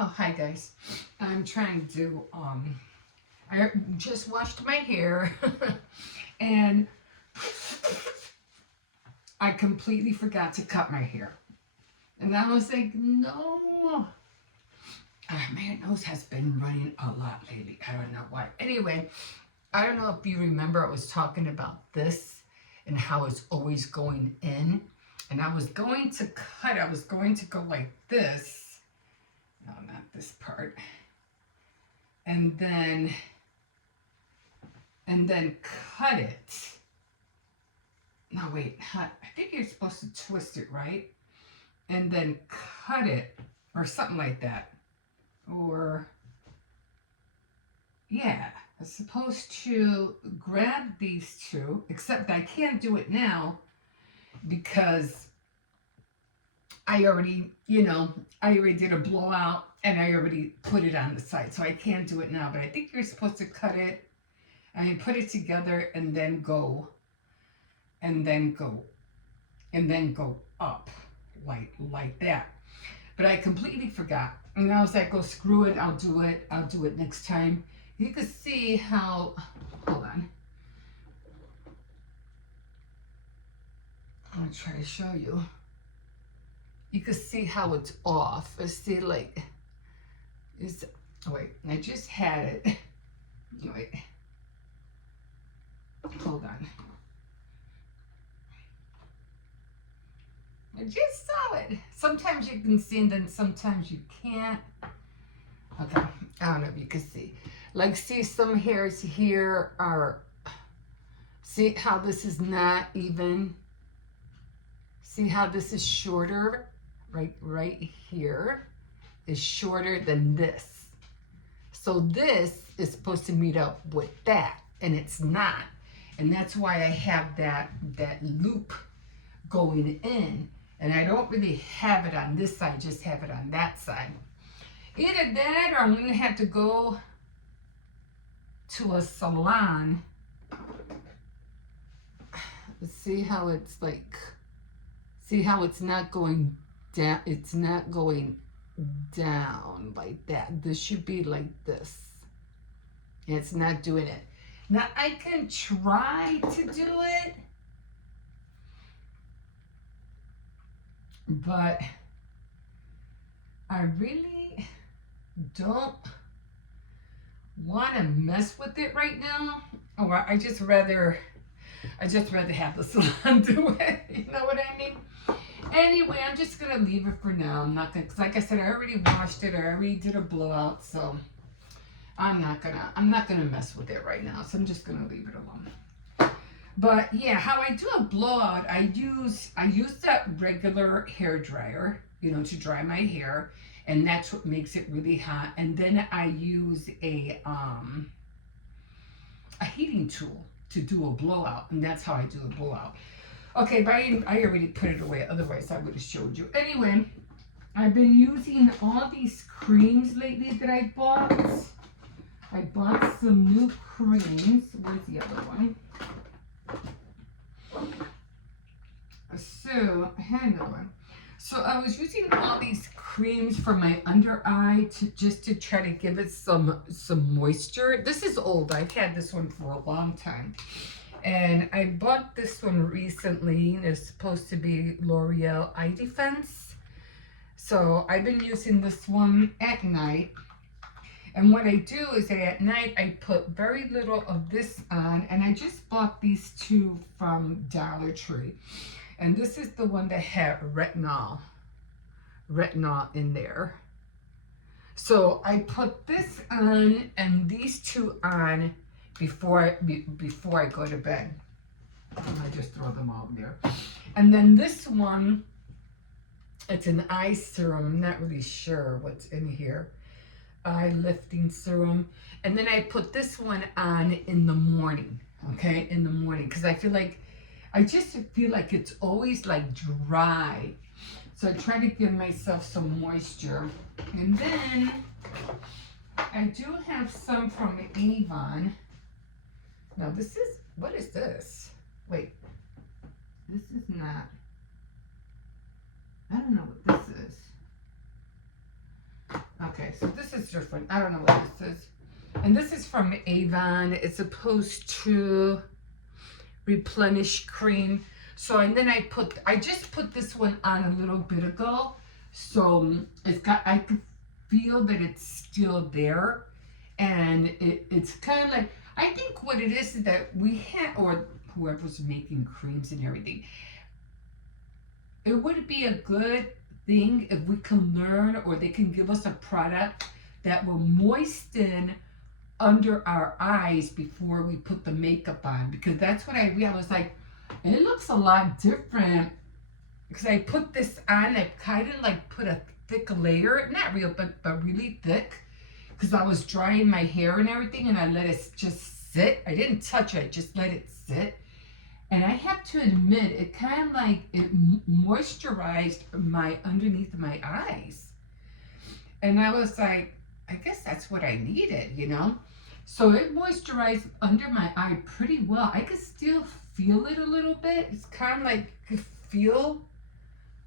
Oh, hi guys. I'm trying to I just washed my hair and I completely forgot to cut my hair. And I was like, no. My nose has been running a lot lately. I don't know why. Anyway, I don't know if you remember I was talking about this and how it's always going in. And I was going to cut, I was going to go like this. No, not this part. And then cut it. No, wait, I think you're supposed to twist it, right? And then cut it, or something like that. Or, yeah, I'm supposed to grab these two, except I can't do it now because I already, I already did a blowout and I already put it on the side. So I can't do it now, but I think you're supposed to cut it and put it together and then go and then go and then go up like that. But I completely forgot. And I was like, oh, screw it, I'll do it next time. You can see how, hold on. I'm gonna try to show you. You can see how it's off. I see like, oh wait, I just had it. Wait, hold on. I just saw it. Sometimes you can see and then sometimes you can't. Okay, I don't know if you can see. Like, see, some hairs here are, see how this is not even? See how this is shorter? Right here is shorter than this. So this is supposed to meet up with that, and it's not. And that's why I have that loop going in. And I don't really have it on this side, just have it on that side. Either that or I'm going to have to go to a salon. See how it's like, see how it's not going down, it's not going down like that. This should be like this. And it's not doing it. Now I can try to do it, but I really don't want to mess with it right now. Or I just rather have the salon do it. You know what I mean? Anyway, I'm just gonna leave it for now. I'm not gonna, cause like I said, I already washed it. I already did a blowout, so I'm not gonna mess with it right now. So I'm just gonna leave it alone. But yeah, how I do a blowout, I use that regular hair dryer, to dry my hair, and that's what makes it really hot. And then I use a heating tool to do a blowout, and that's how I do a blowout. Okay, but I already put it away, otherwise I would have showed you. Anyway, I've been using all these creams lately that I bought. I bought some new creams. Where's the other one? So, I had another one. So I was using all these creams for my under eye to try to give it some moisture. This is old. I've had this one for a long time. And I bought this one recently. It's supposed to be L'Oreal Eye Defense. So I've been using this one at night. And what I do is that at night I put very little of this on, and I just bought these two from Dollar Tree. And this is the one that had retinol in there. So I put this on and these two on before I go to bed. And I just throw them all there. And then this one, it's an eye serum. I'm not really sure what's in here. Eye lifting serum. And then I put this one on in the morning. Okay, in the morning, because I just feel like it's always like dry. So I try to give myself some moisture. And then I do have some from Avon. Now what is this? Wait, this is not, I don't know what this is. Okay, is different. I don't know what this is. And this is from Avon. It's supposed to replenish cream. So, and then I just put this one on a little bit ago. So I can feel that it's still there. And it's kind of like, I think what it is that we had, or whoever's making creams and everything, it would be a good thing if we can learn, or they can give us a product that will moisten under our eyes before we put the makeup on, because that's what I was like, it looks a lot different because I put this on. I kind of like put a thick layer, not real, but really thick, because I was drying my hair and everything, and I let it just sit. I didn't touch it, I just let it sit. And I have to admit, it kind of like, it moisturized my underneath my eyes. And I was like, I guess that's what I needed, you know? So it moisturized under my eye pretty well. I could still feel it a little bit. It's kind of like, you could feel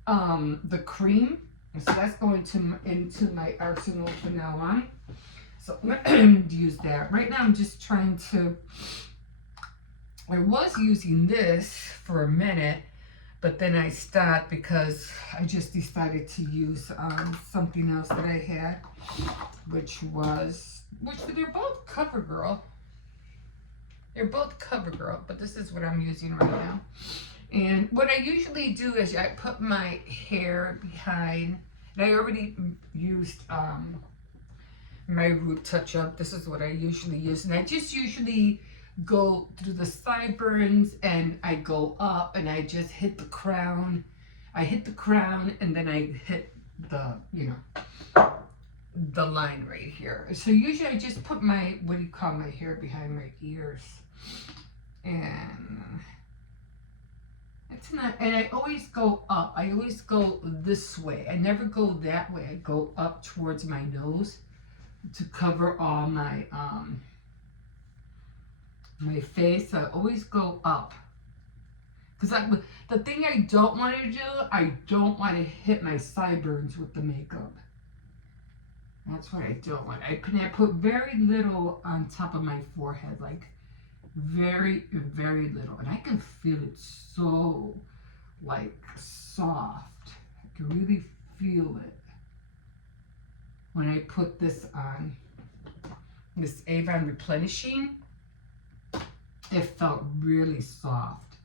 the cream. So that's going into my arsenal from now on. So I'm going to use that. Right now I'm just trying to, I was using this for a minute, but then I stopped because I just decided to use something else that I had, which they're both CoverGirl. They're both CoverGirl, but this is what I'm using right now. And what I usually do is I put my hair behind, and I already used my Root Touch Up. This is what I usually use, and I just usually go through the sideburns, and I go up, and I just hit the crown. I hit the crown, and then I hit the, you know, the line right here. So usually I just put my, what do you call, my hair behind my ears. And it's not, and I always go up. I always go this way. I never go that way. I go up towards my nose to cover all my my face. I always go up, because the thing I don't want to do, I don't want to hit my sideburns with the makeup. That's what I don't want. I put very little on top of my forehead, like very, very little, and I can feel it so like soft. I can really feel it when I put this on. This Avon Replenishing, it felt really soft.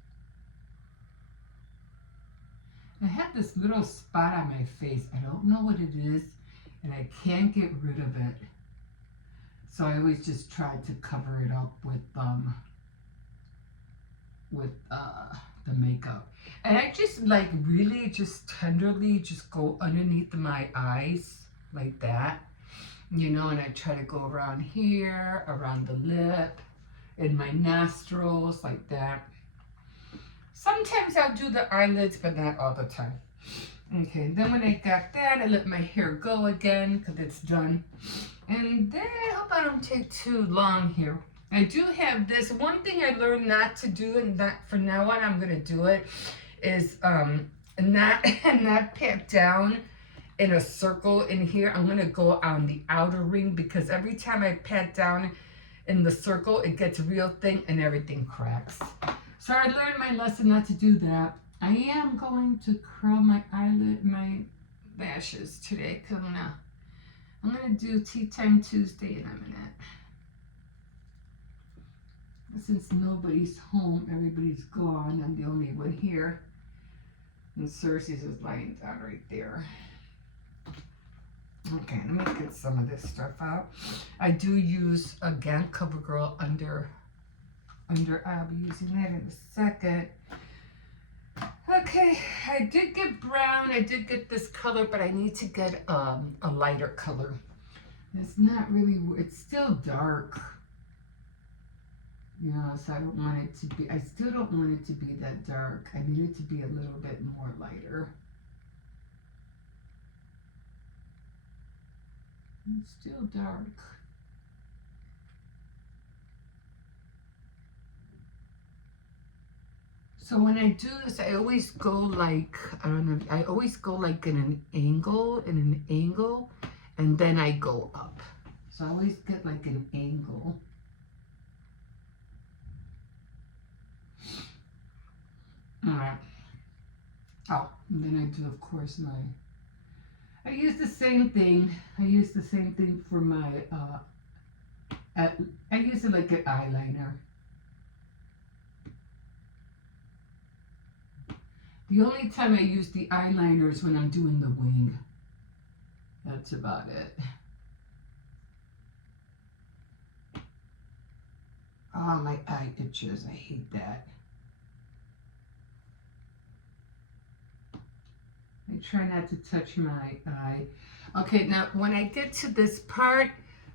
I have this little spot on my face. I don't know what it is, and I can't get rid of it. So I always just try to cover it up with the makeup. And I just like really just tenderly just go underneath my eyes like that, you know, and I try to go around here, around the lip, in my nostrils, like that. Sometimes I'll do the eyelids, but not all the time. Okay, then when I got that, I let my hair go again because it's done. And then I hope I don't take too long here. I do have this. One thing I learned not to do, and that from now on I'm gonna do it, is not pat down in a circle in here. I'm gonna go on the outer ring, because every time I pat down in the circle, it gets real thin and everything cracks. So I learned my lesson not to do that. I am going to curl my eyelid, my lashes today, because I'm gonna do Tea Time Tuesday in a minute. Since nobody's home, everybody's gone, I'm the only one here. And Cersei's is lying down right there. Okay, let me get some of this stuff out. I do use, again, CoverGirl under I'll be using that in a second. Okay, I did get brown, I did get this color, but I need to get a lighter color. It's not really, it's still dark. You know, so I don't want it to be, I still don't want it to be that dark. I need it to be a little bit more lighter. It's still dark. So when I do this, I always go like, I don't know, I always go like in an angle, and then I go up. So I always get like an angle. All right. Oh, and then I do, of course, I use the same thing. I use the same thing for my, I use it like an eyeliner. The only time I use the eyeliner is when I'm doing the wing. That's about it. Oh, my eye itches. I hate that. I try not to touch my eye. Okay, now when I get to this part,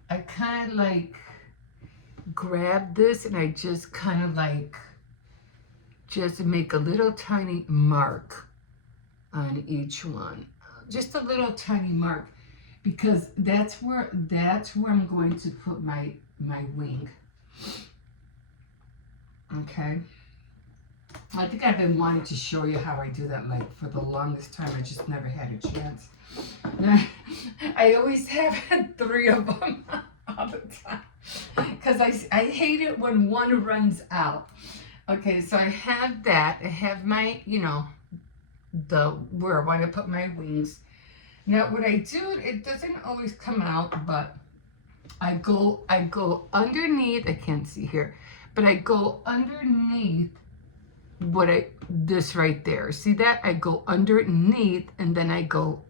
I kind of like grab this and I just kind of like just make a little tiny mark on each one. Just a little tiny mark, because that's where I'm going to put my wing. Okay. I think I've been wanting to show you how I do that, like, for the longest time. I just never had a chance. I always have 3 of them all the time, because I hate it when one runs out. Okay, so I have that. I have my, you know, where I want to put my wings. Now, what I do, it doesn't always come out, but I go underneath. I can't see here, but I go underneath this right there. See that? I go underneath and then I go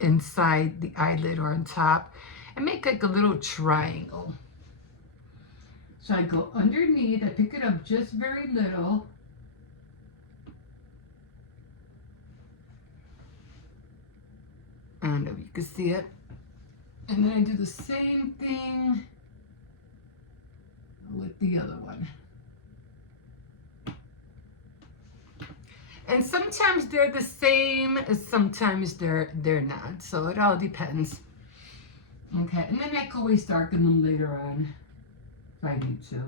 inside the eyelid or on top and make like a little triangle. So I go underneath, I pick it up just very little. And you can see it. And then I do the same thing with the other one. And sometimes they're the same, sometimes they're not. So it all depends. Okay, and then I can always darken them later on if I need to.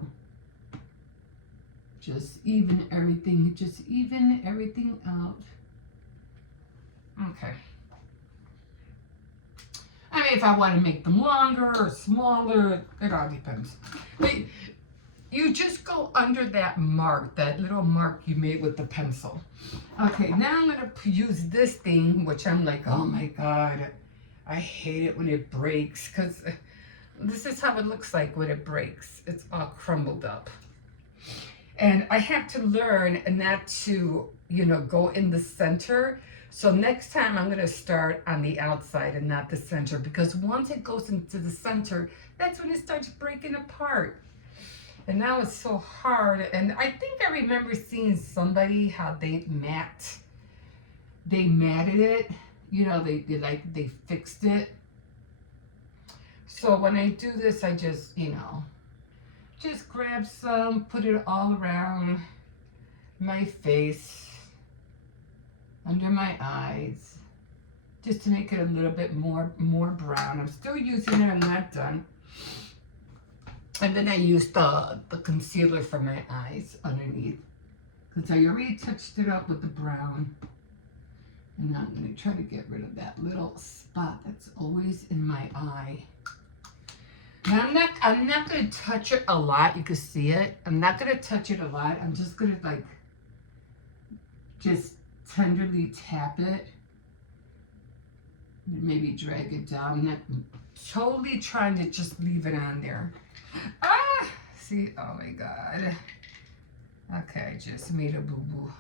Just even everything out. Okay. I mean, if I want to make them longer or smaller, it all depends. But you just go under that mark, that little mark you made with the pencil. Okay, now I'm going to use this thing, which I'm like, oh my God, I hate it when it breaks, because this is how it looks like when it breaks. It's all crumbled up. And I have to learn not to, you know, go in the center. So next time I'm going to start on the outside and not the center, because once it goes into the center, that's when it starts breaking apart. And now it's so hard. And I think I remember seeing somebody how they matted it. You know, they fixed it. So when I do this, I just, you know, just grab some, put it all around my face, under my eyes, just to make it a little bit more brown. I'm still using it, I'm not done. And then I use the concealer for my eyes underneath, because I already touched it up with the brown. And now I'm going to try to get rid of that little spot that's always in my eye. Now I'm not going to touch it a lot. You can see it. I'm not going to touch it a lot. I'm just going to like just tenderly tap it. Maybe drag it down. I'm not totally trying to just leave it on there. Ah! See? Oh my God. Okay, I just made a boo-boo.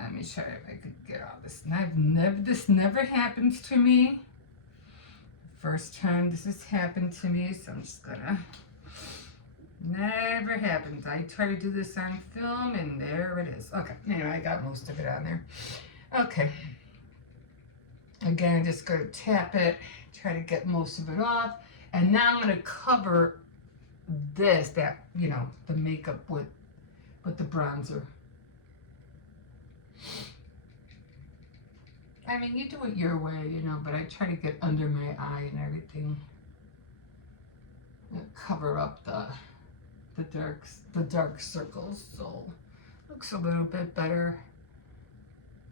Let me try if I could get all this. This never happens to me. First time this has happened to me, so I'm just gonna. Never happened. I try to do this on film, and there it is. Okay. Anyway, I got most of it on there. Okay. Again, just gonna tap it, try to get most of it off, and now I'm gonna cover the makeup with the bronzer. I mean, you do it your way, you know, but I try to get under my eye and everything. Cover up the dark circles, so looks a little bit better.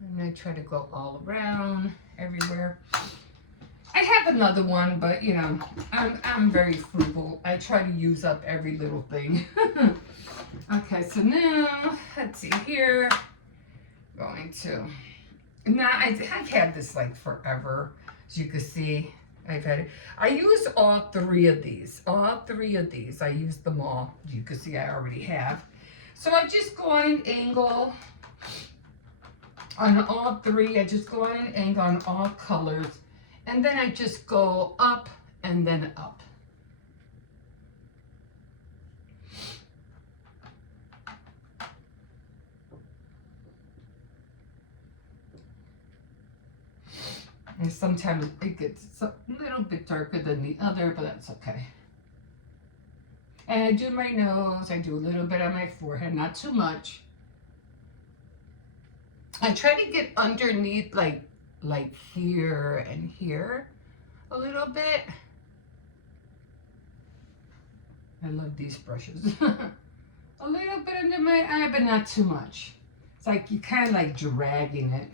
And I try to go all around, everywhere. I have another one, but you know, I'm very frugal. I try to use up every little thing. Okay, so now let's see here. Going to now I've had this like forever, as you can see. I've had it. I use all three of these. All three of these. I use them all. You can see I already have. So I just go on an angle on all three. I just go on an angle on all colors. And then I just go up and then up. And sometimes it gets a little bit darker than the other, but that's okay. And I do my nose, I do a little bit on my forehead, not too much. I try to get underneath like here and here a little bit. I love these brushes. A little bit under my eye, but not too much. It's like you kind of like dragging it.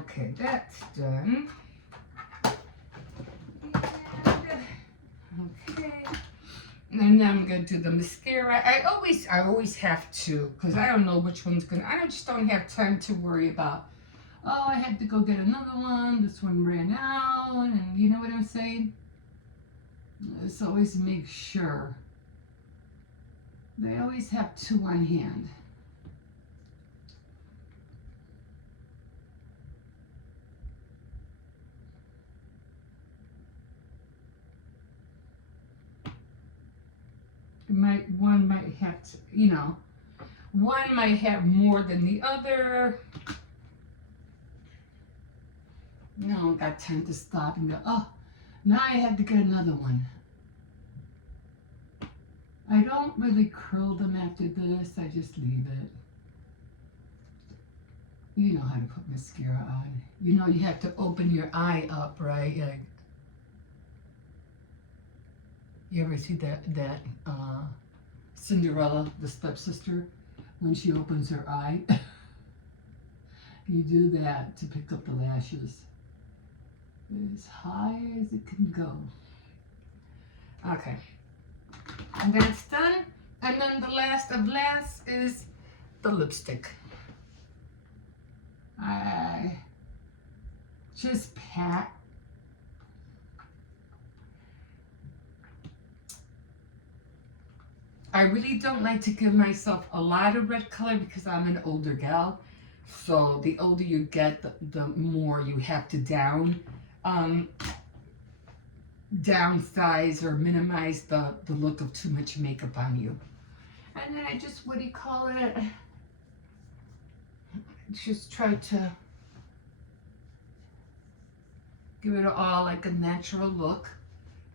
Okay, that's done. Okay. And then I'm gonna do the mascara. I always have to, because I don't know which one's gonna, I just don't have time to worry about, oh, I had to go get another one, this one ran out, and you know what I'm saying? Let's always make sure. They always have two on hand. One might have to, you know, one might have more than the other. No, I don't got time to stop and go, oh, now I have to get another one. I don't really curl them after this, I just leave it. You know how to put mascara on. You know you have to open your eye up, right? Like, you ever see that Cinderella, the stepsister, when she opens her eye? You do that to pick up the lashes. As high as it can go. Okay. And that's done. And then the last of last is the lipstick. I just pat. I really don't like to give myself a lot of red color because I'm an older gal. So the older you get, the more you have to downsize or minimize the look of too much makeup on you. And then I just, what do you call it? Just try to give it all like a natural look.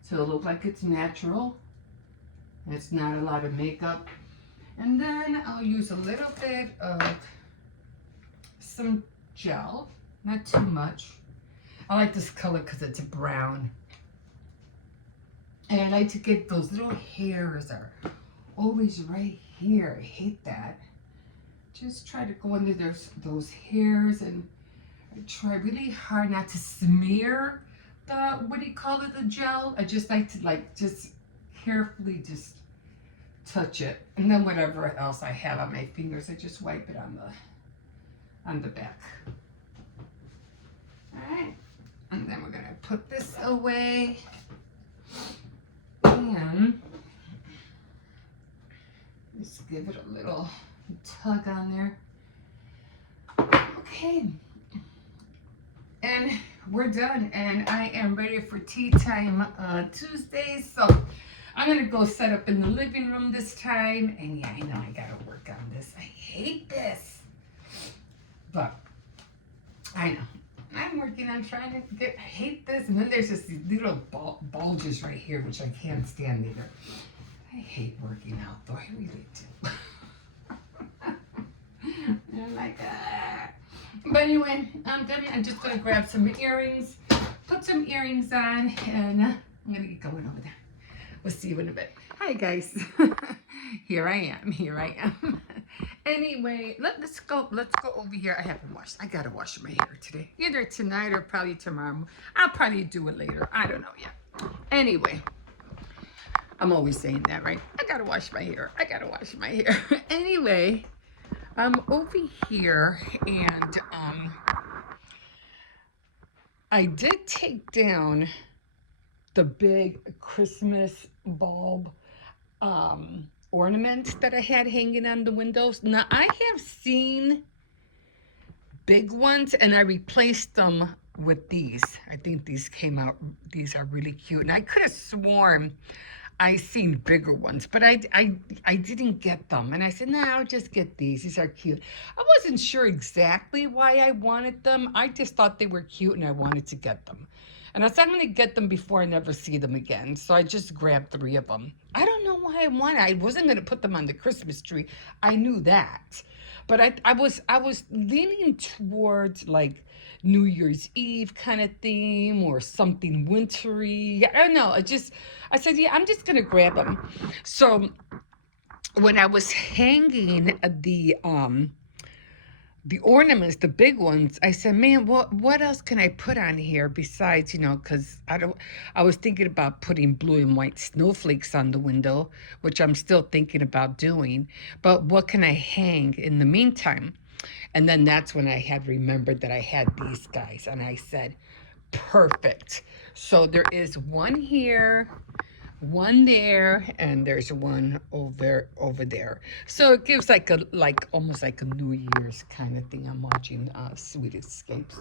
So it'll look like it's natural. It's not a lot of makeup. And then I'll use a little bit of some gel, not too much. I like this color because it's a brown. And I like to get those little hairs are always right here. I hate that. Just try to go under those hairs, and I try really hard not to smear the, what do you call it, the gel. I just like to just carefully just touch it. And then whatever else I have on my fingers, I just wipe it on the back. All right. And then we're gonna put this away. And just give it a little tug on there. Okay. And we're done. And I am ready for tea time Tuesday. So I'm gonna go set up in the living room this time. And yeah, I know I gotta work on this. I hate this. But I know. I'm working on trying to I hate this. And then there's just these little bulges right here, which I can't stand either. I hate working out though, I really do. I'm like, ah. But anyway, I'm done. I'm just gonna grab some earrings, put some earrings on, and I'm gonna get going over there. We'll see you in a bit. Hi guys. Here I am. Here I am. Anyway, let's go. Let's go over here. I haven't washed. I gotta wash my hair today. Either tonight or probably tomorrow. I'll probably do it later. I don't know yet. Anyway, I'm always saying that, right? I gotta wash my hair. I gotta wash my hair. Anyway, I'm over here and I did take down the big Christmas bulb ornaments that I had hanging on the windows. Now, I have seen big ones and I replaced them with these. I think these came out, these are really cute. And I could have sworn I seen bigger ones, but I didn't get them. And I said, no, I'll just get these. These are cute. I wasn't sure exactly why I wanted them. I just thought they were cute and I wanted to get them. And I said, I'm going to get them before I never see them again. So I just grabbed 3 of them. I don't know why I wanted. I wasn't going to put them on the Christmas tree. I knew that. But I was leaning towards like New Year's Eve kind of theme or something wintry. I don't know. I said, yeah, I'm just going to grab them. So when I was hanging the ornaments, the big ones, I said, man, what else can I put on here besides, because I was thinking about putting blue and white snowflakes on the window, which I'm still thinking about doing, but what can I hang in the meantime? And then that's when I had remembered that I had these guys, and I said, perfect. So there is one here, one there, and there's one over there. So it gives almost like a New Year's kind of thing. I'm watching Sweet Escapes.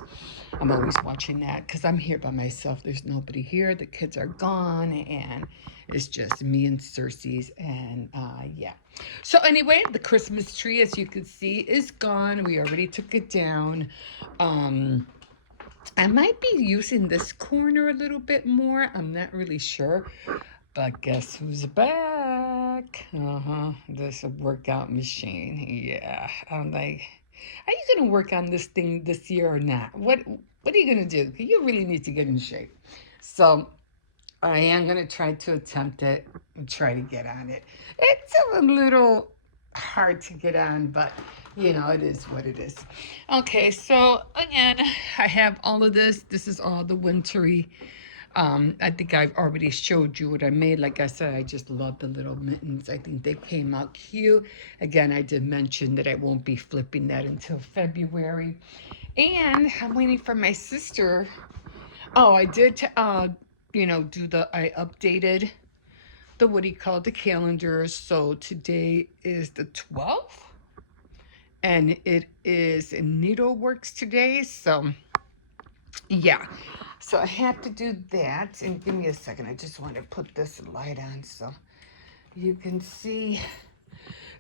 I'm always watching that because I'm here by myself. There's nobody here. The kids are gone, and it's just me and Cersei's, and yeah. So anyway, the Christmas tree, as you can see, is gone. We already took it down. I might be using this corner a little bit more. I'm not really sure. But guess who's back? This workout machine. Yeah. I'm like, are you gonna work on this thing this year or not? What are you gonna do? You really need to get in shape. So I am gonna try to attempt it and try to get on it. It's a little hard to get on, but it is what it is. Okay, so again, I have all of this. This is all the wintry. I think I've already showed you what I made. Like I said, I just love the little mittens. I think they came out cute. Again, I did mention that I won't be flipping that until February. And I'm waiting for my sister. Oh, I did, I updated the calendars. So today is the 12th. And it is Needleworks today. So, yeah. So I have to do that. And give me a second. I just want to put this light on so you can see.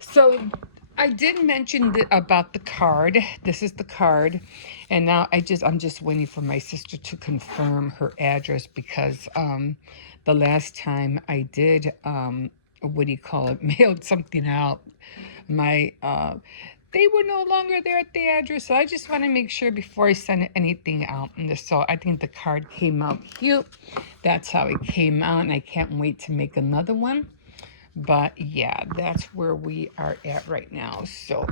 So I did mention about the card. This is the card. And now I'm just waiting for my sister to confirm her address because the last time I did, mailed something out, they were no longer there at the address. So I just want to make sure before I send anything out. And so I think the card came out cute. That's how it came out. And I can't wait to make another one. But yeah, that's where we are at right now. So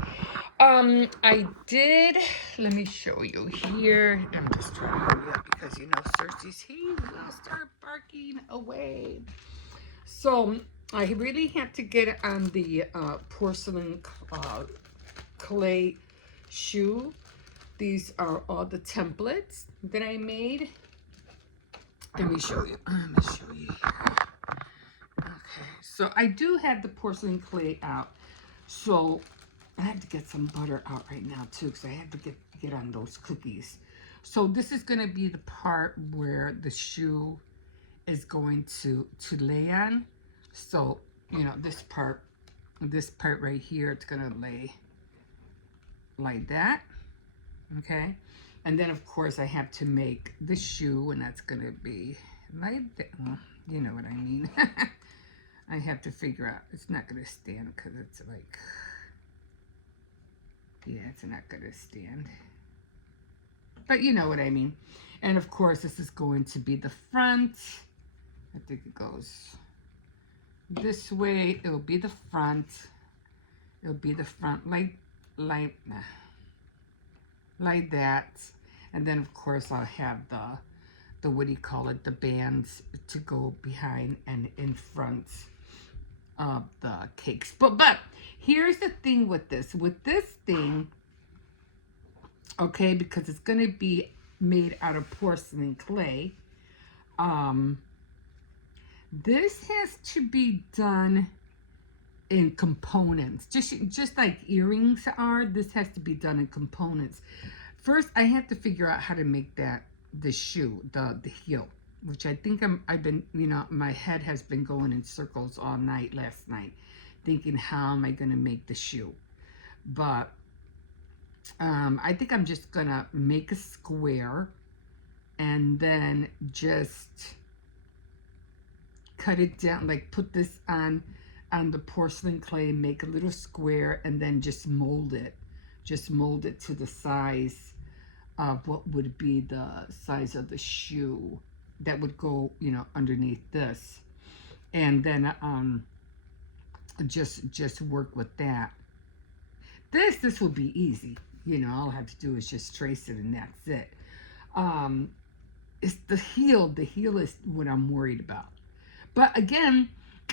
I did, let me show you here. I'm just trying to hurry up because Cersei's, he will start barking away. So I really had to get on the porcelain clay shoe. These are all the templates that I made. Let me show you. I'm gonna show you here. Okay, so I do have the porcelain clay out. So I have to get some butter out right now too, because I have to get on those cookies. So this is gonna be the part where the shoe is going to lay on. So this part right here, it's gonna lay like that. Okay, and then of course I have to make the shoe, and that's gonna be like that. Well, you know what I mean. I have to figure out, it's not gonna stand because it's like, yeah, it's not gonna stand, but you know what I mean. And of course this is going to be the front. I think it goes this way it'll be the front. It'll be the front like like that. And then of course I'll have the what do you call it, the bands to go behind and in front of the cakes. But here's the thing with this. With this thing, okay, because it's gonna be made out of porcelain clay. This has to be done in components, just like earrings are. This has to be done in components. First, I have to figure out how to make the shoe, the heel, which I think I've been, you know, my head has been going in circles all night last night, thinking how am I gonna make the shoe. But I think I'm just gonna make a square and then just cut it down, like put this on the porcelain clay, make a little square, and then just mold it to the size of what would be the size of the shoe that would go, you know, underneath this. And then just work with that. This will be easy, you know. All I have to do is just trace it and that's it. It's the heel is what I'm worried about. But again,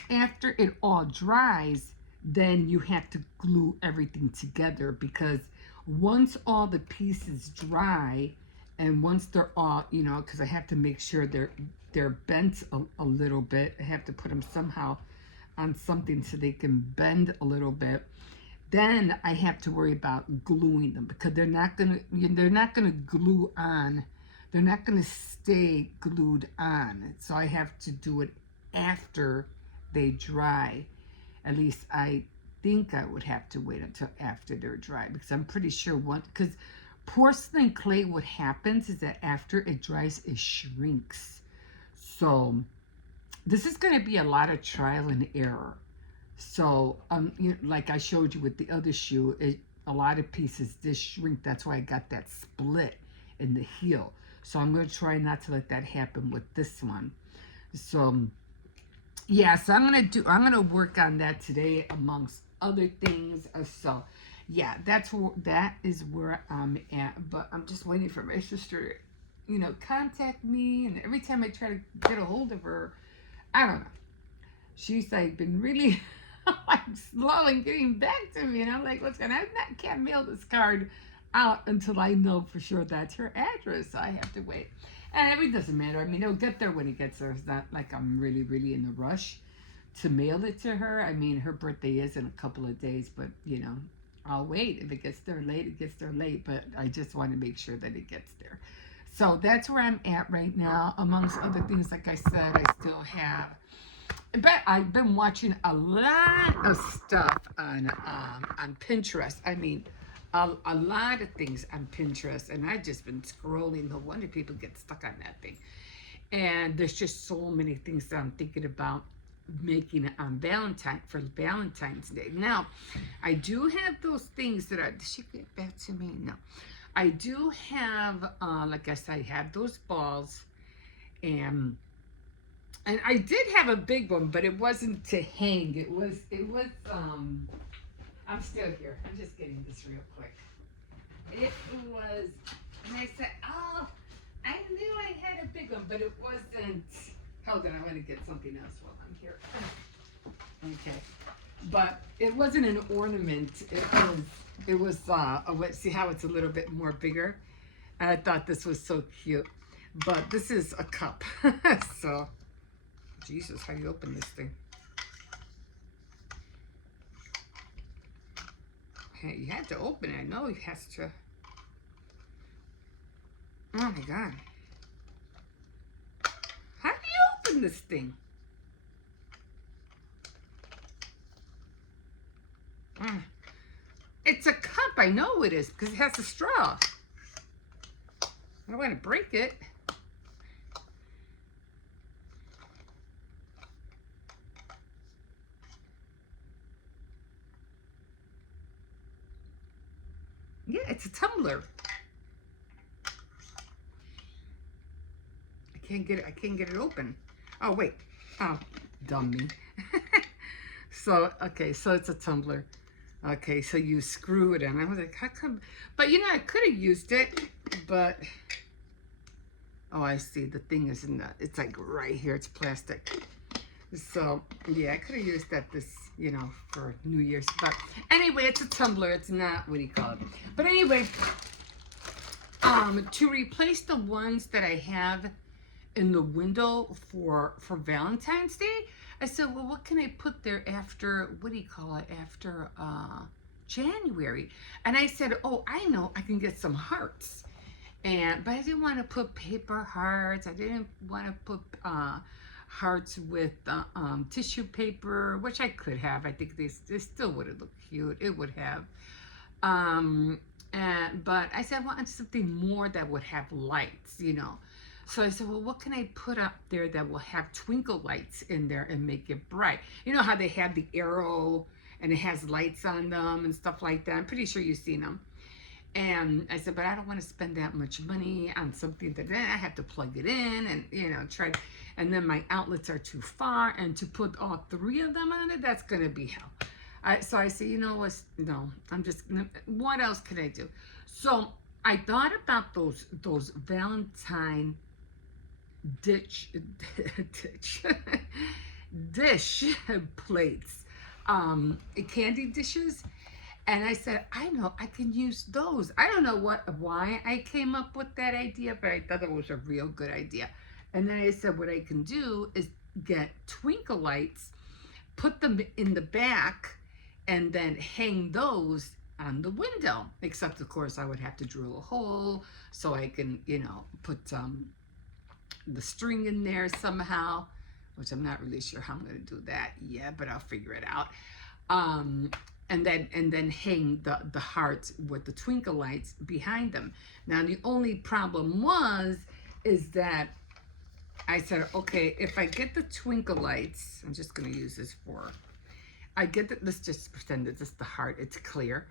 after it all dries, then you have to glue everything together, because once all the pieces dry and once they're all, you know, because I have to make sure they're bent a little bit. I have to put them somehow on something so they can bend a little bit. Then I have to worry about gluing them, because they're not gonna glue on. They're not gonna stay glued on. So I have to do it after they dry. At least I think I would have to wait until after they're dry, because I'm pretty sure because porcelain clay, what happens is that after it dries, it shrinks. So this is going to be a lot of trial and error. So you know, like I showed you with the other shoe, a lot of pieces did shrink. That's why I got that split in the heel. So I'm going to try not to let that happen with this one. So yeah, so I'm gonna work on that today amongst other things. So yeah, that is where I'm at. But I'm just waiting for my sister, you know, contact me. And every time I try to get a hold of her, I don't know. She's like been really like slow in getting back to me, and I'm like, what's gonna? I can't mail this card out until I know for sure that's her address. So I have to wait. And it doesn't matter. I mean, it'll get there when it gets there. It's not like I'm really, really in a rush to mail it to her. I mean, her birthday is in a couple of days, but, you know, I'll wait. If it gets there late, it gets there late. But I just want to make sure that it gets there. So that's where I'm at right now. Amongst other things, like I said, I still have... But I've been watching a lot of stuff on Pinterest. I mean... A lot of things on Pinterest, and I've just been scrolling. No wonder people get stuck on that thing. And there's just so many things that I'm thinking about making on Valentine's Day. Now, I do have those things that are. Did she get back to me? No, I do have. Like I said, I have those balls, and I did have a big one, but it wasn't to hang. It was. I'm still here. I'm just getting this real quick. It was, and I said, oh, I knew I had a big one, but it wasn't. Hold on, I want to get something else while I'm here. Okay. But it wasn't an ornament. It was, see how it's a little bit more bigger? And I thought this was so cute. But this is a cup. So, Jesus, how do you open this thing? You had to open it. I know it has to. Oh my God. How do you open this thing? It's a cup. I know it is because it has a straw. I don't want to break it. Yeah, it's a tumbler. I can't get it open. Oh, wait. Oh, dummy. So, okay, so it's a tumbler. Okay, so you screw it in. I was like, how come? But you know, I could have used it, but oh, I see. The thing is in the, it's like right here. It's plastic. So yeah, I could have used that this, you know, for New Year's. But anyway, it's a tumbler. It's not, what do you call it? But anyway, to replace the ones that I have in the window for Valentine's Day, I said, well, what can I put there after, what do you call it, after January? And I said, oh, I know, I can get some hearts. But I didn't want to put paper hearts. I didn't want to put hearts with tissue paper, which I could have. I think they still would have looked cute. It would have. But I said I wanted something more that would have lights, you know. So I said, well, what can I put up there that will have twinkle lights in there and make it bright? You know how they have the arrow and it has lights on them and stuff like that. I'm pretty sure you've seen them. And I said, but I don't want to spend that much money on something that then I have to plug it in and, you know, try. And then my outlets are too far. And to put all three of them on it, that's going to be hell. So I said, you know what? No, what else can I do? So I thought about those Valentine dish plates, candy dishes. And I said, I know, I can use those. I don't know why I came up with that idea, but I thought it was a real good idea. And then I said, what I can do is get twinkle lights, put them in the back, and then hang those on the window. Except, of course, I would have to drill a hole so I can, you know, put the string in there somehow, which I'm not really sure how I'm going to do that yet, but I'll figure it out. And then hang the hearts with the twinkle lights behind them. Now the only problem is that I said, okay, if I get the twinkle lights, I'm just going to use this for, let's just pretend that this is the heart, it's clear.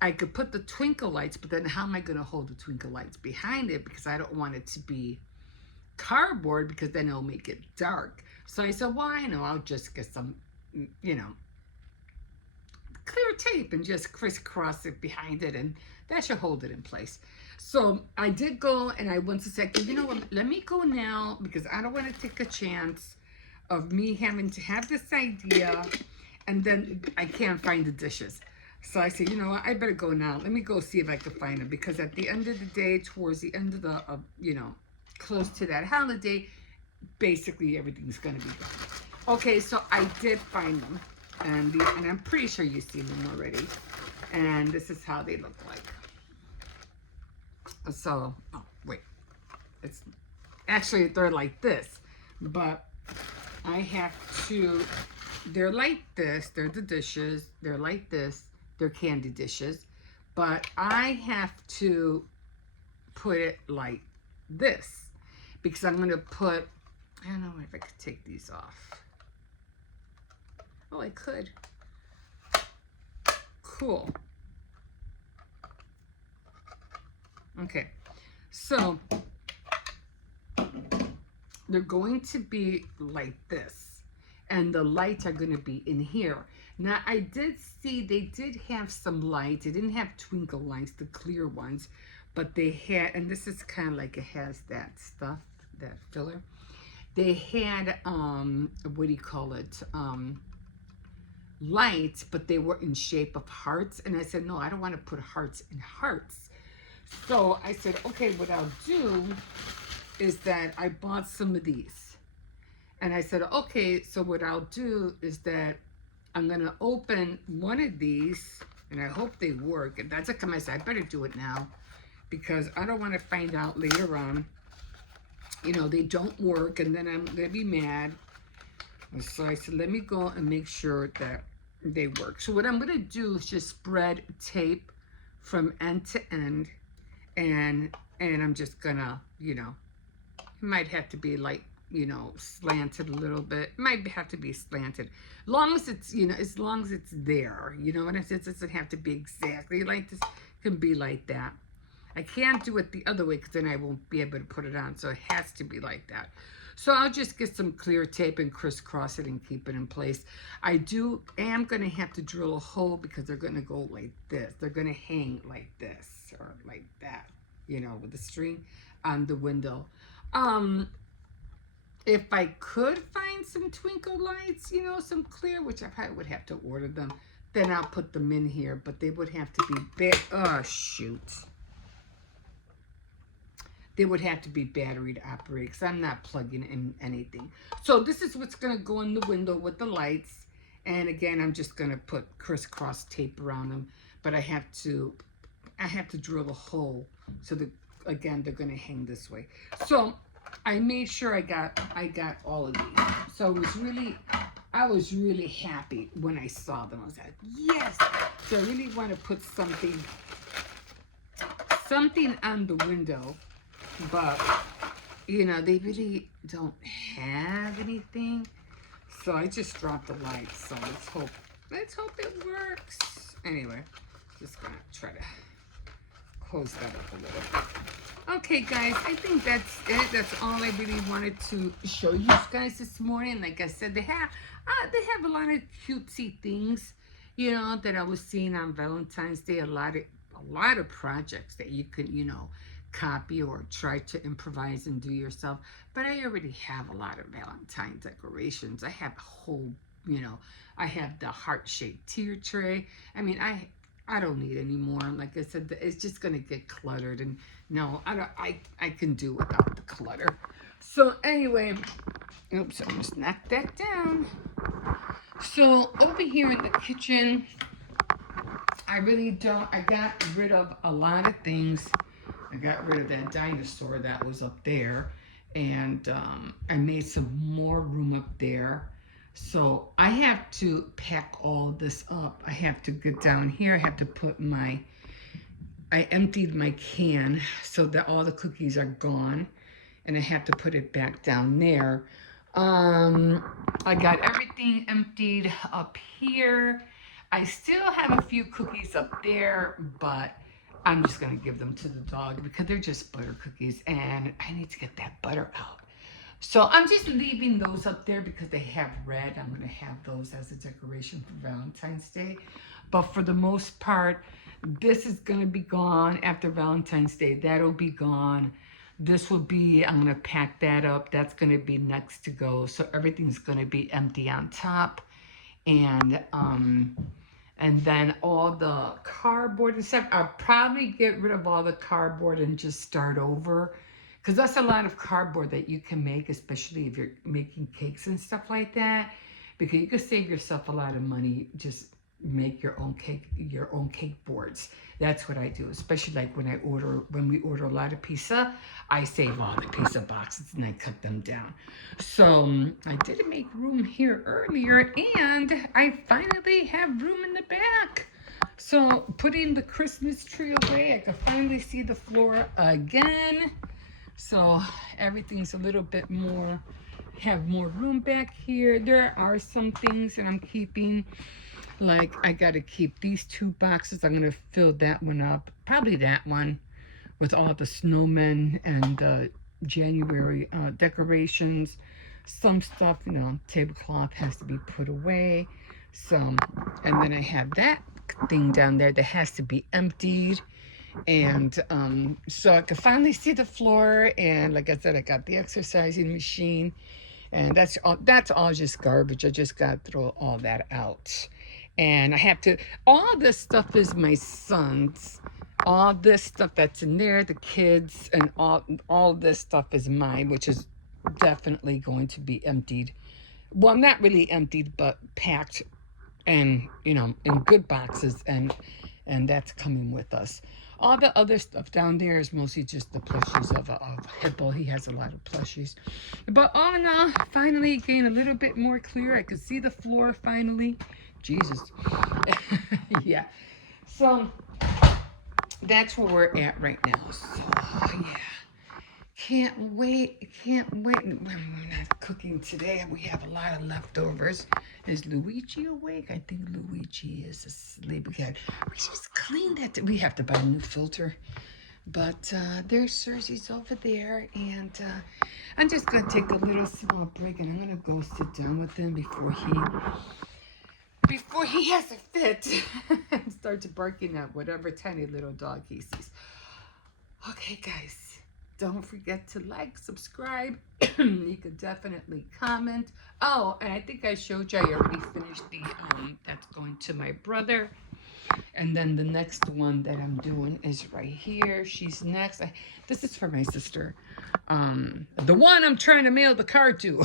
I could put the twinkle lights, but then how am I going to hold the twinkle lights behind it? Because I don't want it to be cardboard, because then it'll make it dark. So I said, well, I know, I'll just get some, you know, clear tape and just crisscross it behind it, and that should hold it in place. So I did go and I went to say, you know what, let me go now, because I don't want to take a chance of me having to have this idea and then I can't find the dishes. So I said, you know what, I better go now. Let me go see if I can find them, because at the end of the day, towards the end of the, you know, close to that holiday, basically everything's going to be gone. Okay, so I did find them. And I'm pretty sure you've seen them already. And this is how they look like. So, oh, wait. It's actually, they're like this. But I have to, they're like this. They're the dishes. They're like this. They're candy dishes. But I have to put it like this. Because I'm going to put, I don't know if I could take these off. Oh, I could. Cool. Okay. So they're going to be like this. And the lights are going to be in here. Now, I did see they did have some lights. They didn't have twinkle lights, the clear ones. But they had, and this is kind of like it has that stuff, that filler. They had, what do you call it? Lights, but they were in shape of hearts. And I said, no, I don't want to put hearts in hearts. So I said, okay, what I'll do is that I bought some of these. And I said, okay, so what I'll do is that I'm going to open one of these, and I hope they work. And that's a come. I said, I better do it now, because I don't want to find out later on, you know, they don't work, and then I'm going to be mad. So I said, let me go and make sure that they work. So what I'm going to do is just spread tape from end to end, and I'm just going to, you know, it might have to be like, you know, slanted a little bit. It might have to be slanted. Long as it's, you know, as long as it's there, you know what I said? It doesn't have to be exactly like this. It can be like that. I can't do it the other way, because then I won't be able to put it on. So it has to be like that. So I'll just get some clear tape and crisscross it and keep it in place. I am going to have to drill a hole because they're going to go like this. They're going to hang like this or like that, you know, with the string on the window. If I could find some twinkle lights, you know, some clear, which I probably would have to order them, then I'll put them in here, but they would have to be big. Oh, shoot. They would have to be battery operated because I'm not plugging in anything. So this is what's going to go in the window with the lights. And again, I'm just going to put crisscross tape around them. But I have to drill a hole so that, again, they're going to hang this way. So I made sure I got all of these. So I was really happy when I saw them. I was like, yes. So I really want to put something on the window. But, you know, they really don't have anything. So I just dropped the lights. So let's hope it works. Anyway, just gonna try to close that up a little bit. Okay, guys, I think that's it. That's all I really wanted to show you guys this morning. Like I said, they have a lot of cutesy things, you know, that I was seeing on Valentine's Day. A lot of projects that you could, you know, copy or try to improvise and do yourself. But I already have a lot of Valentine decorations. I have a whole, you know, I have the heart-shaped tier tray. I mean, I don't need any more. Like I said, it's just gonna get cluttered, and no, I can do without the clutter. So anyway, oops, I almost knocked that down. So over here in the kitchen, I got rid of a lot of things. I got rid of that dinosaur that was up there, and I made some more room up there. So I have to pack all this up. I have to get down here. I have to put I emptied my can so that all the cookies are gone, and I have to put it back down there. I got everything emptied up here. I still have a few cookies up there, but I'm just going to give them to the dog because they're just butter cookies and I need to get that butter out. So I'm just leaving those up there because they have red. I'm going to have those as a decoration for Valentine's Day. But for the most part, this is going to be gone after Valentine's Day. That'll be gone. This will be, I'm going to pack that up. That's going to be next to go. So everything's going to be empty on top. And then all the cardboard and stuff, I'll probably get rid of all the cardboard and just start over. Because that's a lot of cardboard that you can make, especially if you're making cakes and stuff like that. Because you can save yourself a lot of money. Just make your own cake boards. That's what I do, especially like when we order a lot of pizza, I save all the pizza boxes and I cut them down. So I did make room here earlier, and I finally have room in the back. So putting the Christmas tree away, I can finally see the floor again. So everything's a little bit more, have more room back here. There are some things that I'm keeping. Like, I got to keep these 2 boxes. I'm going to fill that one up. Probably that one with all the snowmen and January decorations. Some stuff, you know, tablecloth has to be put away. So, and then I have that thing down there that has to be emptied. And so I can finally see the floor. And like I said, I got the exercising machine. And that's all just garbage. I just got to throw all that out. And I have to, all this stuff is my son's. All this stuff that's in there, the kids, and all this stuff is mine, which is definitely going to be emptied. Well, not really emptied, but packed and, you know, in good boxes, and that's coming with us. All the other stuff down there is mostly just the plushies of Hippo. He has a lot of plushies. But all in all, finally getting a little bit more clear. I could see the floor finally. Jesus. Yeah. So that's where we're at right now. So yeah. Can't wait. We're not cooking today. We have a lot of leftovers. Is Luigi awake? I think Luigi is asleep again. We just cleaned that. We have to buy a new filter. But there's Cersei's over there, and I'm just gonna take a little small break, and I'm gonna go sit down with him before he has a fit and starts barking at whatever tiny little dog he sees. Okay, guys, don't forget to like, subscribe. You could definitely comment. Oh, and I think I showed you I already finished the that's going to my brother. And then the next one that I'm doing is right here. She's next. This is for my sister. The one I'm trying to mail the card to.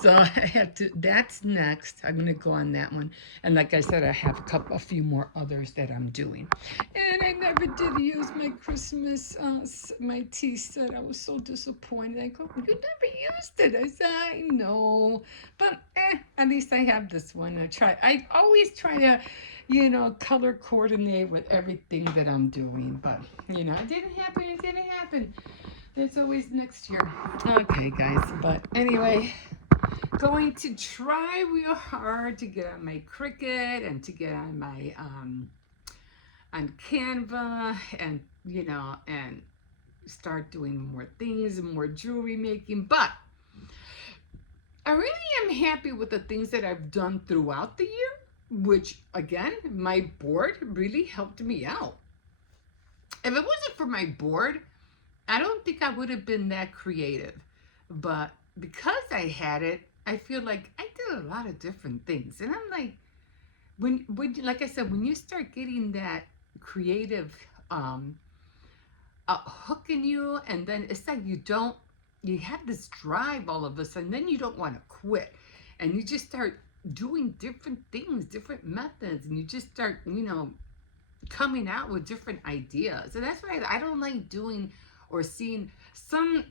So I have to, that's next. I'm going to go on that one. And like I said, I have a few more others that I'm doing. And I never did use my Christmas, my tea set. I was so disappointed. I go, you never used it. I said, I know. But at least I have this one. I always try to, color coordinate with everything that I'm doing. But, it didn't happen. There's always next year. Okay, guys. But anyway, going to try real hard to get on my Cricut and to get on my, on Canva and, and start doing more things and more jewelry making. But I really am happy with the things that I've done throughout the year, which again, my board really helped me out. If it wasn't for my board, I don't think I would have been that creative. But because I had it, I feel like I did a lot of different things. And I'm like, when like I said, when you start getting that creative hook in you, and then it's like you have this drive all of a sudden, then you don't want to quit. And you just start doing different things, different methods, and you just start, coming out with different ideas. And that's why I don't like doing or seeing some,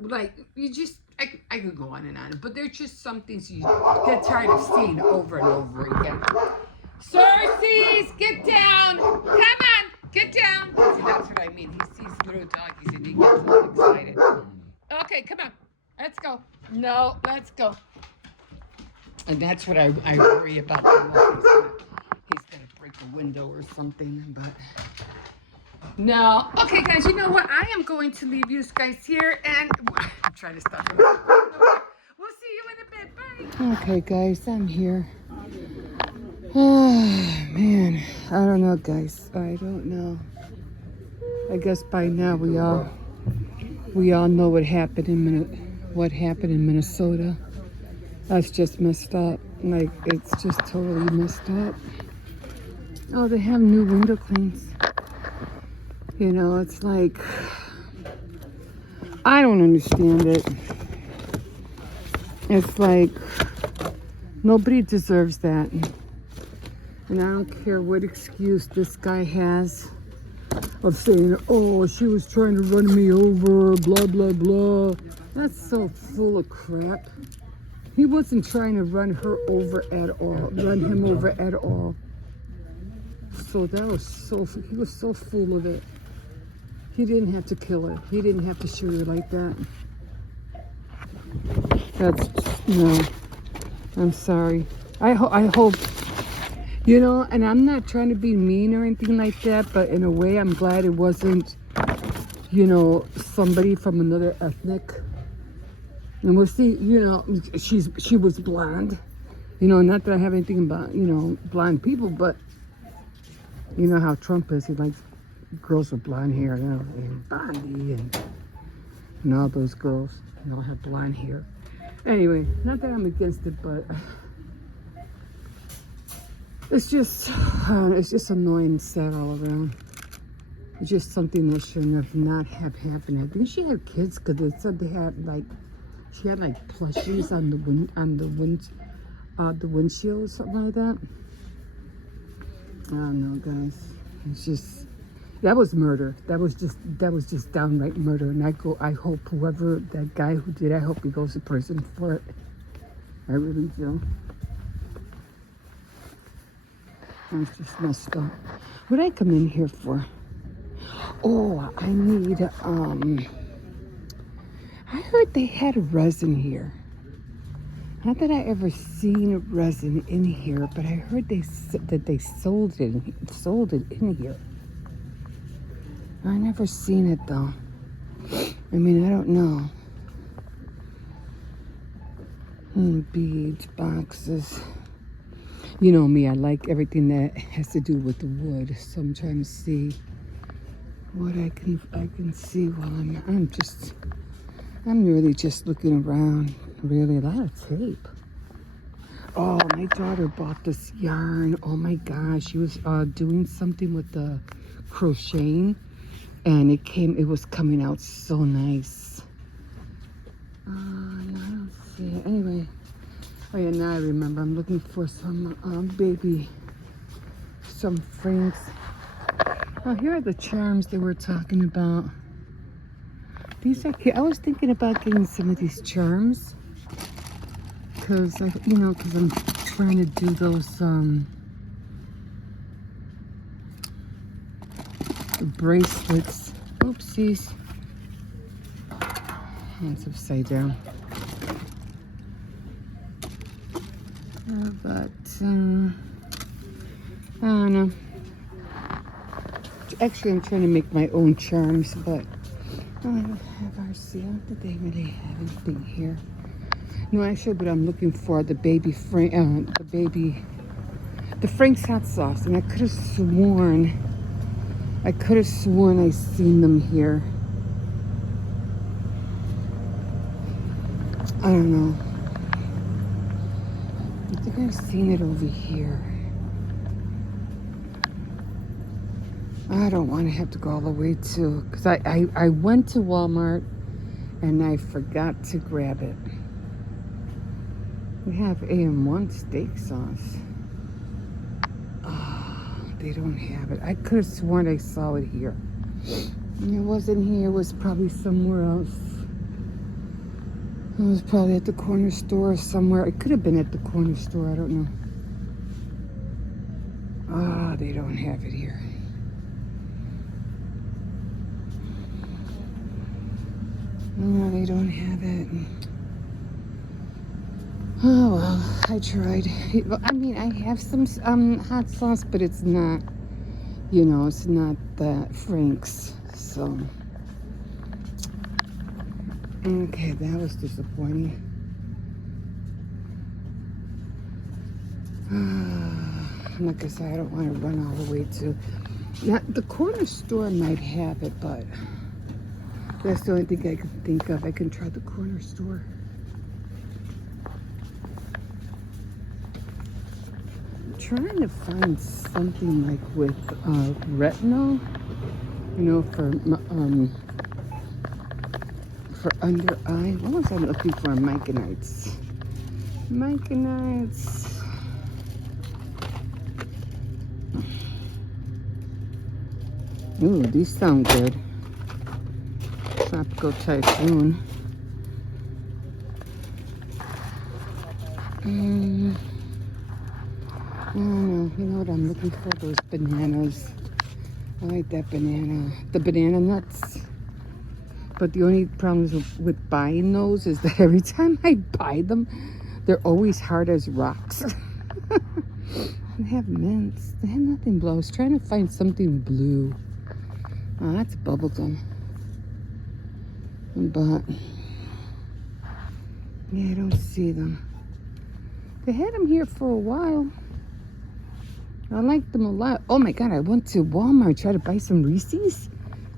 like, I could go on and on, but there's just some things you get tired of seeing over and over again. Cersei's, get down! Come on, get down! See, that's what I mean. He sees little doggies and he gets all excited. Okay, come on, let's go. No, let's go. And that's what I worry about. He's gonna break a window or something, but no. Okay, guys, you know what? I am going to leave you guys here, and I'm trying to stop. We'll see you in a bit. Bye. Okay, guys, I'm here. Oh, man. I don't know, guys. I don't know. I guess by now we all know what happened in Minnesota. That's just messed up. Like, it's just totally messed up. Oh, they have new window cleans. It's like, I don't understand it. It's like, nobody deserves that. And I don't care what excuse this guy has of saying, oh, she was trying to run me over, blah, blah, blah. That's so full of crap. He wasn't trying to run him over at all. So he was so full of it. He didn't have to kill her. He didn't have to shoot her like that. No. I'm sorry. I hope, and I'm not trying to be mean or anything like that, but in a way, I'm glad it wasn't, somebody from another ethnic. And we'll see, she was blonde. Not that I have anything about, blonde people, but you know how Trump is. He likes girls with blonde hair, and Bondi and all those girls, have blonde hair. Anyway, not that I'm against it, but it's just annoying and sad all around. It's just something that should not have happened. I think she had kids because they said she had plushies on the windshield or something like that. I don't know, guys. It's just, that was murder. That was just downright murder. And I hope whoever that guy who did, I hope he goes to prison for it. I really do. It's just messed up. What did I come in here for? Oh, I need I heard they had resin here. Not that I ever seen resin in here, but I heard that they sold it in here. I never seen it though. I mean, I don't know. Beads, boxes. You know me, I like everything that has to do with the wood. So I'm trying to see what I can see while I'm really just looking around. Really, a lot of tape. Oh, my daughter bought this yarn. Oh my gosh, she was doing something with the crocheting, and it was coming out so nice. No, I don't see it. Anyway, oh yeah, now I remember. I'm looking for some some franks. Oh, here are the charms they were talking about. These are cute. I was thinking about getting some of these charms because I'm trying to do those bracelets. Oopsies. It's upside down. But I don't know. Actually, I'm trying to make my own charms, but I don't have RC. I don't think they really have anything here. No, actually, but I'm looking for the baby Frank, the Frank's hot sauce, and I could have sworn I seen them here. I don't know. I think I've seen it over here. I don't want to have to go all the way to, because I went to Walmart and I forgot to grab it. We have AM1 steak sauce. Oh, they don't have it. I could have sworn I saw it here. And it wasn't here. It was probably somewhere else. It was probably at the corner store or somewhere. It could have been at the corner store. I don't know. Ah, they don't have it here. No, they don't have it. Oh well, I tried. I mean, I have some hot sauce, but it's not, it's not that Frank's. So, okay, that was disappointing. Like I said, I don't want to run all the way to. Now, the corner store might have it, but that's the only thing I can think of. I can try the corner store. I'm trying to find something like with retinol, for under eye. What was I looking for? Myconites. Ooh, these sound good. Tropical Typhoon. I don't know. You know what I'm looking for? Those bananas. I like that banana. The banana nuts. But the only problem with buying those is that every time I buy them, they're always hard as rocks. They have mints. They have nothing blue. I was trying to find something blue. Oh, that's bubblegum. But yeah, I don't see them. They had them here for a while. I liked them a lot. Oh my God, I went to Walmart, tried to buy some Reese's.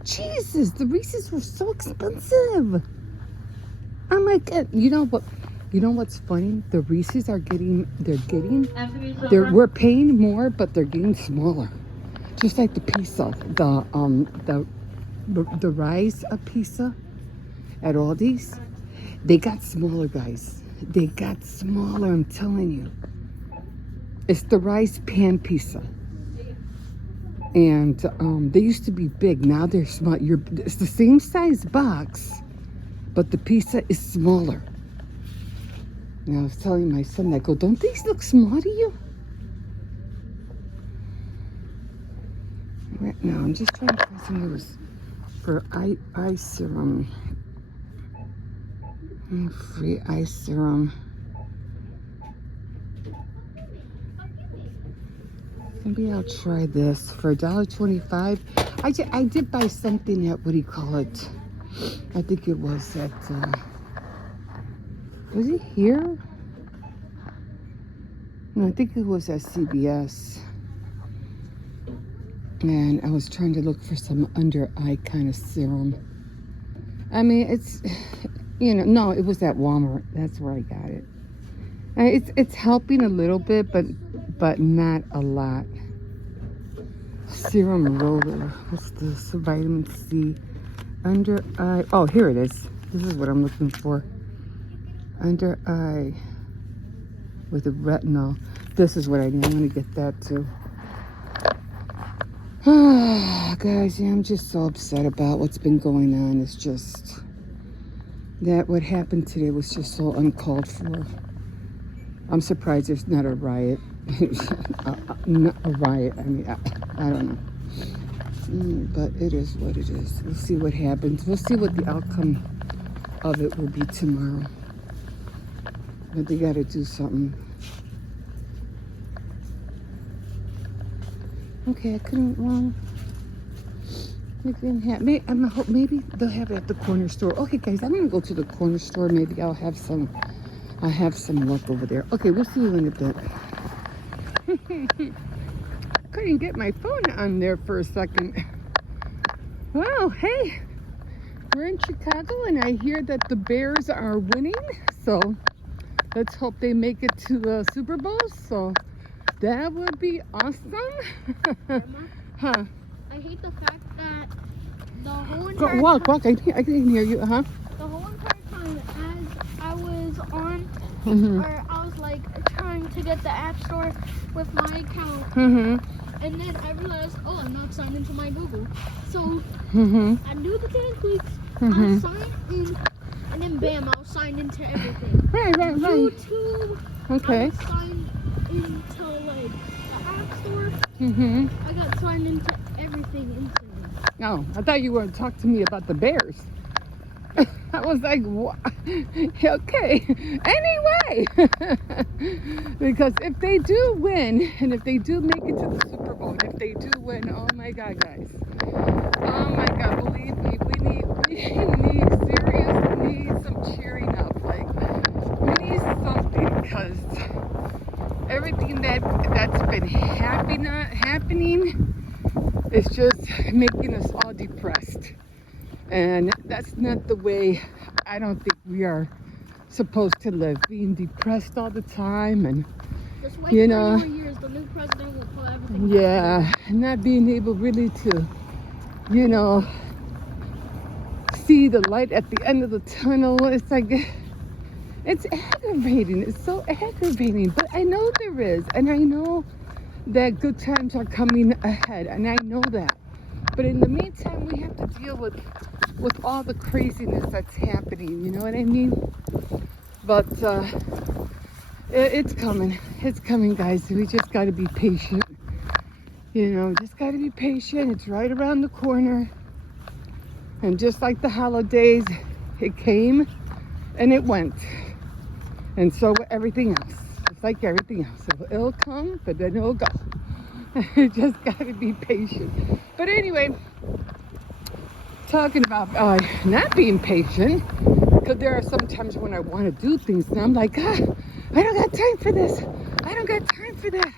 Jesus, the Reese's were so expensive. I'm like, you know what's funny? The Reese's we're paying more, but they're getting smaller. Just like the pizza, the Rise pizza at Aldi's, they got smaller, guys. They got smaller, I'm telling you. It's the rice pan pizza. And they used to be big. Now they're small. It's the same size box, but the pizza is smaller. And I was telling my son, I go, don't these look small to you? Right now, I'm just trying to find some of those for eye serum. Free eye serum. Maybe I'll try this for $1.25. I did buy something at, what do you call it? I think it was at, was it here? No, I think it was at CVS. And I was trying to look for some under eye kind of serum. I mean, it's, you know, no, it was at Walmart. That's where I got it. It's helping a little bit, but not a lot. Serum roller. What's this? Vitamin C. Under eye. Oh, here it is. This is what I'm looking for. Under eye with the retinol. This is what I need. I'm going to get that too. Guys, yeah, I'm just so upset about what's been going on. It's just that what happened today was just so uncalled for. I'm surprised there's not a riot. Not a riot. I mean, I don't know. But it is what it is. We'll see what happens. We'll see what the outcome of it will be tomorrow. But they got to do something. Okay, I couldn't. Well, they didn't have. Maybe they'll have it at the corner store. Okay, guys, I'm gonna go to the corner store. Maybe I'll have some. I'll have some luck over there. Okay, we'll see you in a bit. Couldn't get my phone on there for a second. Well, hey, we're in Chicago, and I hear that the Bears are winning. So let's hope they make it to the Super Bowl. So that would be awesome. Grandma, Huh? I hate the fact that the whole entire Walk. I can hear you. Uh-huh. the whole entire time as I was on, Mhm. or I was like trying to get the app store with my account, Mhm. and then I realized, oh, I'm not signed into my Google. So Mhm. I knew the 10 tweaks. I Mhm. signed in, and then bam, I was signed into everything. Right. YouTube. I Okay. was signed into like the app store. Mhm. I got signed into everything instantly. Oh, I thought you were going to talk to me about the Bears. I was like, what? Okay. Anyway, because if they do win, and if they do make it to the Super Bowl, and if they do win, oh my God, guys. Oh my God, believe me, we need some cheering up. Like, we need something, because everything that's been happening is just making us all depressed. And that's not the way I don't think we are supposed to live, being depressed all the time, and Just wait you for know, 4 years, the new president will pull everything yeah, not being able really to, you know, see the light at the end of the tunnel. It's like, it's aggravating. It's so aggravating. But I know there is, and I know that good times are coming ahead, and I know that. But in the meantime, we have to deal with all the craziness that's happening. You know what I mean? But it's coming. It's coming, guys. We just got to be patient. You know, just got to be patient. It's right around the corner. And just like the holidays, it came and it went. And so with everything else, it's like everything else. It'll come, but then it'll go. You just got to be patient. But anyway, talking about not being patient, because there are some times when I want to do things and I'm like, I don't got time for this. I don't got time for that.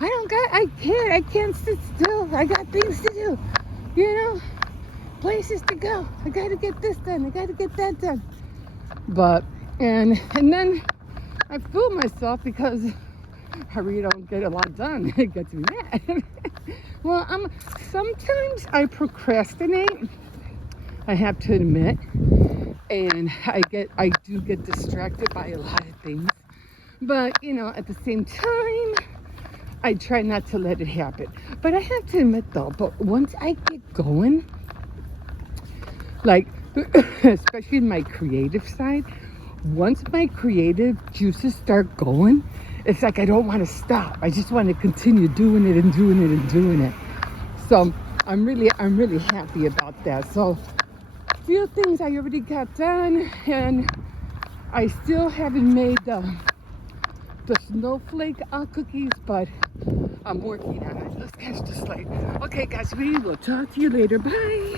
I can't sit still. I got things to do, you know, places to go. I got to get this done. I got to get that done. But, and then I fool myself because I really don't get a lot done. It gets me mad. Well, sometimes I procrastinate, I have to admit, and I do get distracted by a lot of things. But, you know, at the same time, I try not to let it happen. But I have to admit though, but once I get going, like, especially in my creative side, once my creative juices start going, it's like I don't want to stop. I just want to continue doing it and doing it and doing it. So I'm really happy about that. So a few things I already got done, and I still haven't made the snowflake cookies, but I'm working on it. let's catch the slide. Okay, guys, we will talk to you later. Bye.